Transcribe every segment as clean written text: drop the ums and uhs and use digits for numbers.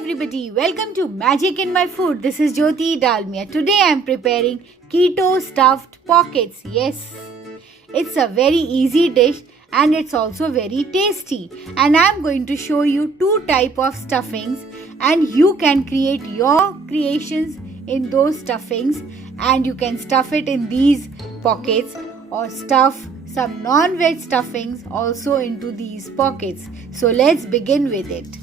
everybody, welcome to Magic in My Food. This is Jyoti Dalmia. Today I am preparing keto stuffed pockets. Yes, it's a very easy dish and it's also very tasty. And I am going to show you two types of stuffings and you can create your creations in those stuffings and you can stuff it in these pockets or stuff some non-veg stuffings also into these pockets. So let's begin with it.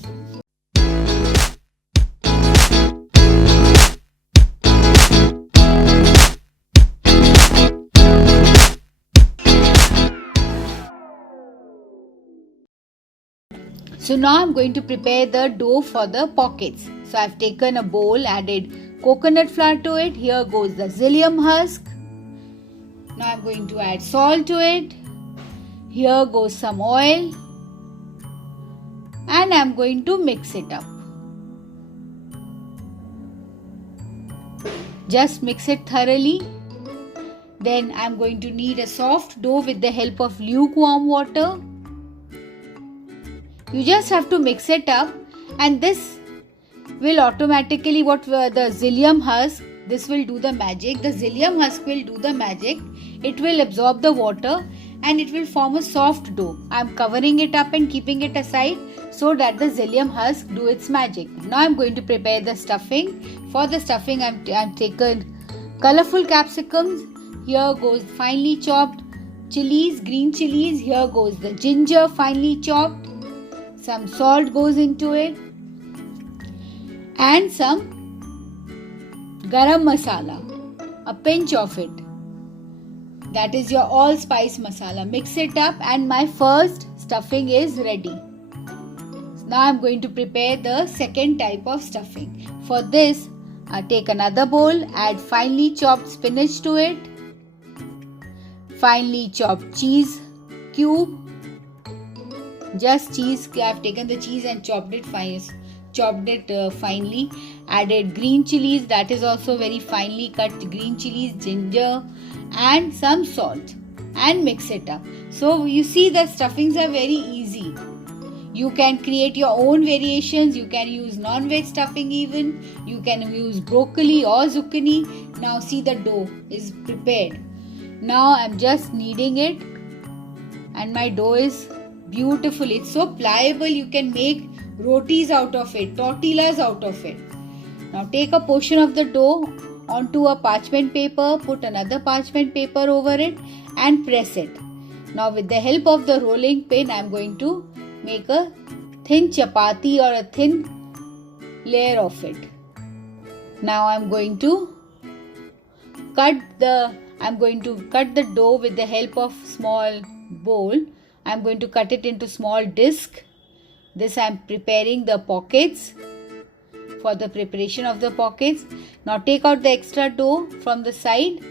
So now I'm going to prepare the dough for the pockets. So I've taken a bowl, added coconut flour to it. Here goes the psyllium husk. Now I'm going to add salt to it. Here goes some oil. And I'm going to mix it up. Just mix it thoroughly. Then I'm going to knead a soft dough with the help of lukewarm water. You just have to mix it up and this will automatically the psyllium husk, this will do the magic. The psyllium husk will do the magic. It will absorb the water and it will form a soft dough. I am covering it up and keeping it aside so that the psyllium husk do its magic. Now I am going to prepare the stuffing. For the stuffing I have taken colorful capsicums. Here goes finely chopped chilies, green chilies. Here goes the ginger finely chopped. Some salt goes into it and some garam masala, a pinch of it. That is your allspice masala. Mix it up and my first stuffing is ready. Now I am going to prepare the second type of stuffing. For this, I take another bowl, add finely chopped spinach to it, finely chopped cheese cube. Just cheese. I have taken the cheese and chopped it finely. Added green chilies, that is also very finely cut green chilies, ginger and some salt and mix it up. So you see the stuffings are very easy. You can create your own variations. You can use non-veg stuffing even. You can use broccoli or zucchini. Now see the dough is prepared. Now I am just kneading it and my dough is beautiful. It's so pliable, you can make rotis out of it, tortillas out of it. Now take a portion of the dough onto a parchment paper, put another parchment paper over it and press it. Now with the help of the rolling pin, I am going to make a thin chapati or a thin layer of it. Now I am going to cut the dough with the help of small bowl. I am going to cut it into small disc. This I am preparing the pockets for the preparation of the pockets. Now take out the extra dough from the side.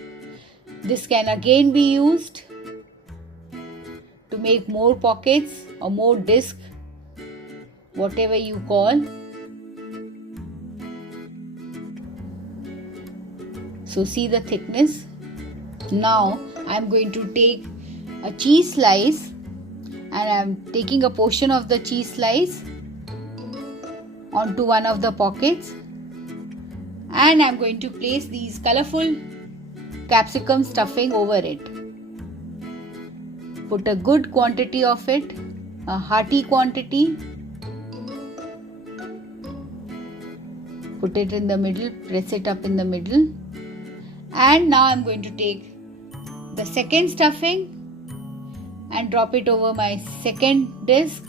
This can again be used to make more pockets or more disc, whatever you call. So see the thickness. Now I am going to take a cheese slice. And I am taking a portion of the cheese slice onto one of the pockets and I am going to place these colorful capsicum stuffing over it. Put a good quantity of it, a hearty quantity. Put it in the middle, press it up in the middle. And now I am going to take the second stuffing and drop it over my second disc.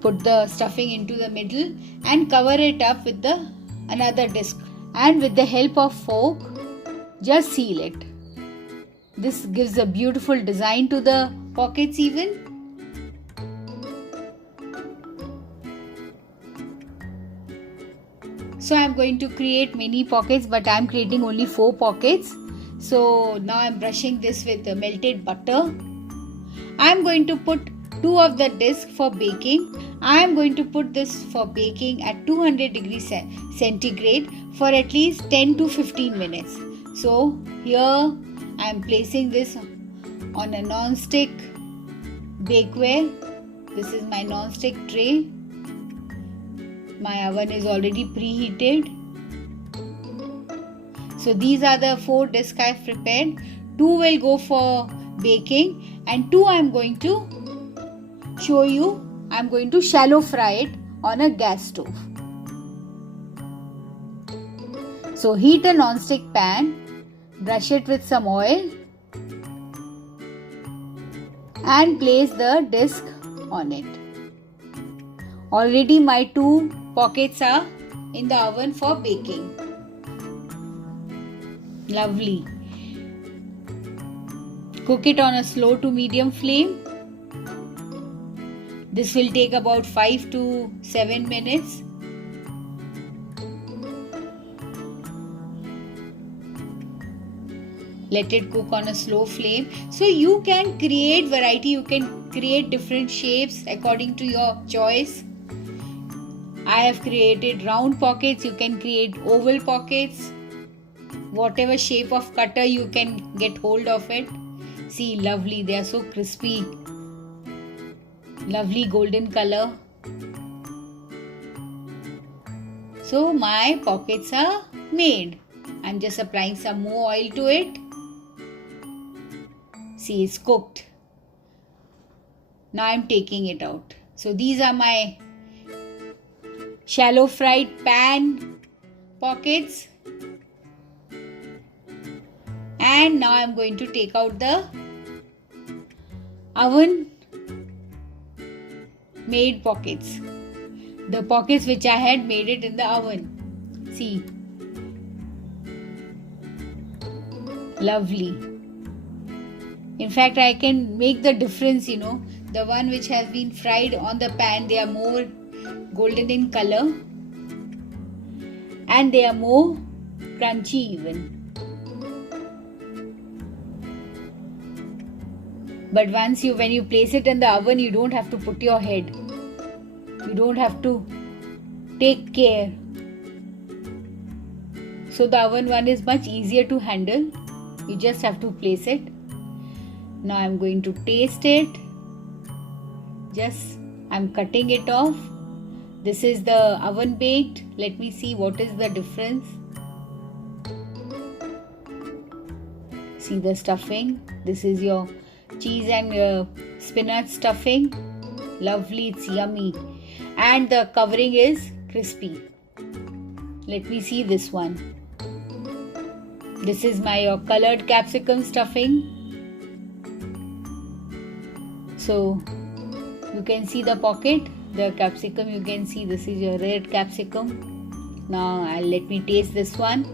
Put the stuffing into the middle and cover it up with another disc. And with the help of fork, just seal it. This gives a beautiful design to the pockets even. So I am going to create many pockets, but I am creating only 4 pockets. So now I am brushing this with melted butter. I am going to put 2 of the discs for baking. I am going to put this for baking at 200 degrees centigrade for at least 10 to 15 minutes. So here I am placing this on a non-stick bakeware. This is my non-stick tray. My oven is already preheated. So these are the 4 discs I have prepared. 2 will go for baking and 2 I am going to show you. I am going to shallow fry it on a gas stove. So heat a non-stick pan, brush it with some oil and place the disc on it. Already my 2 pockets are in the oven for baking. Lovely. Cook it on a slow to medium flame. This will take about 5 to 7 minutes. Let it cook on a slow flame. So you can create variety, you can create different shapes according to your choice. I have created round pockets, you can create oval pockets. Whatever shape of cutter you can get hold of it. See, lovely, they are so crispy. Lovely golden color. So my pockets are made. I'm just applying some more oil to it. See, it's cooked. Now I'm taking it out. So these are my shallow fried pan pockets. And now I'm going to take out the oven made pockets. The pockets which I had made it in the oven. See. Lovely. In fact, I can make the difference, the one which has been fried on the pan, they are more golden in color and they are more crunchy even. But when you place it in the oven, you don't have to put your head. You don't have to take care. So the oven one is much easier to handle. You just have to place it. Now I'm going to taste it. I'm cutting it off. This is the oven baked. Let me see what is the difference. See the stuffing. This is your cheese and spinach stuffing. Lovely, it's yummy. And the covering is crispy. Let me see this one. This is my colored capsicum stuffing. So you can see the pocket, the capsicum, you can see this is your red capsicum. Now let me taste this one.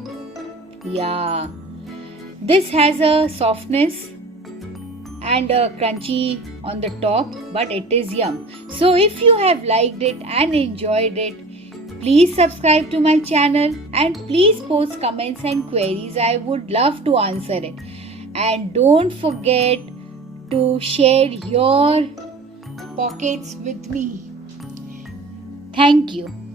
Yeah, this has a softness and a crunchy on the top, but it is yum. So if you have liked it and enjoyed it, please subscribe to my channel and please post comments and queries. I would love to answer it. And don't forget to share your pockets with me. Thank you.